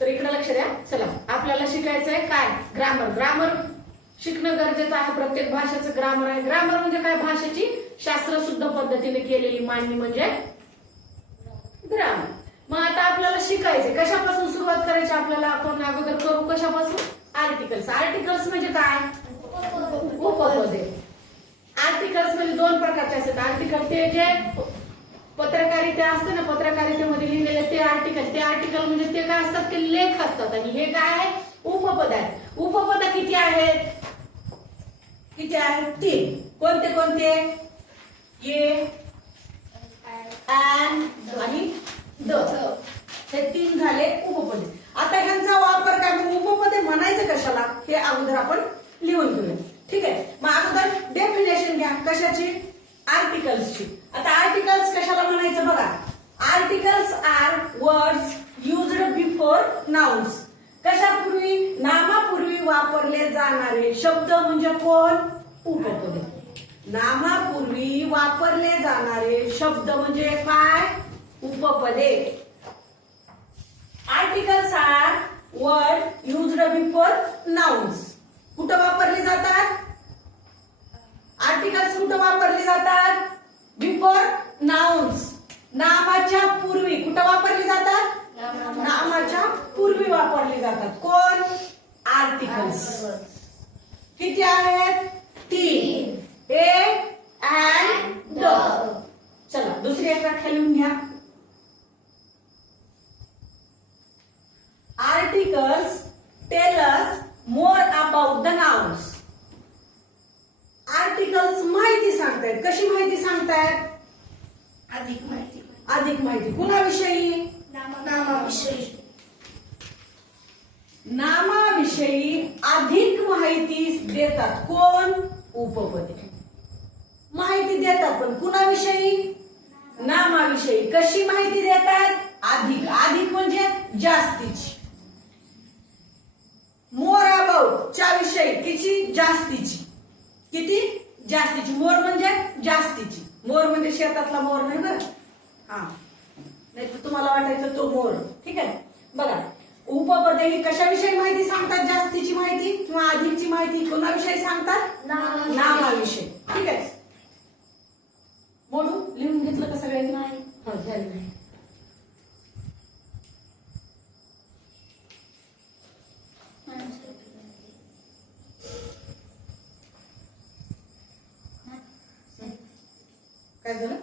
तर इकडे लक्ष द्या. चला आपल्याला शिकायचं आहे काय ग्रामर. ग्रामर शिकणं गरजेचं आहे. प्रत्येक भाषेचं ग्रामर आहे. ग्रामर म्हणजे काय भाषेची शास्त्रशुद्ध पद्धतीने केलेली मांडणी म्हणजे ग्रामर. मग आता आपल्याला शिकायचे कशापासून सुरुवात करायची आपल्याला. आपण अगोदर करू कशापासून आर्टिकल्स. आर्टिकल्स म्हणजे काय उपपदे. आर्टिकल्स म्हणजे दोन प्रकारचे असतात. आर्टिकल ते जे पत्रकारिता असते ना पत्रकारितेमध्ये लिहिलेले ते आर्टिकल. ते आर्टिकल म्हणजे ते काय असतात ते लेख असतात. आणि हे काय आहे उपपद आहे. उपपद किती आहेत किती आहेत 3. कोणते कोणते ये आणि द हे 3 झाले उपपदे. आता ह्यांचा वापर काय उपपदे म्हणायचं कशाला हे अगोदर आपण लिहून घेऊया. ठीक आहे. मग अगोदर डेफिनेशन घ्या कशाची आर्टिकल्सची. आता आर्टिकल्स कशाला म्हणायचं बघा. Articles are words used before nouns. कशापूर्वी नामापूर्वी वापरले जाणारे शब्द म्हणजे कोण उपपदे. नामापूर्वी वापरले जाणारे शब्द म्हणजे काय उपपदे. Articles are word used before nouns. कुठं वापरले जातात आर्टिकल्स कुठं वापरले जातात बिफोर नाउन्स. नामाच्या पूर्वी कुठं वापरली जातात नामाच्या पूर्वी वापरली जातात. कोण आर्टिकल्स. किती आहेत 3 ए अँड द. चला दुसरी एक व्याख्या लिहून घ्या. Articles tell us more about the nouns. Articles माहिती सांगतायत. कशी माहिती सांगतायत अधिक माहिती. अधिक माहिती कुणाविषयी नामाविषयी. नामाविषयी अधिक माहिती देतात कोण उपपदे. माहिती देतात पण कुणाविषयी नामाविषयी. कशी माहिती देतात अधिक. अधिक म्हणजे जास्तीची. मोर अबाउट च्या विषयी किती जास्तीची. किती जास्तीची. मोर म्हणजे जास्तीची. मोर म्हणजे शेतातला मोर नाही बरं. हा नाही तर तुम्हाला वाटायचं तो मोर. ठीक आहे. बघा उपपदे ही कशाविषयी माहिती सांगतात जास्तीची माहिती किंवा अधिकची माहिती कोणाविषयी सांगतात नामाविषयी. ठीक आहे. मोडू लिहून घेतलं का सगळ्यांनी हो झालं नाही. काय झालं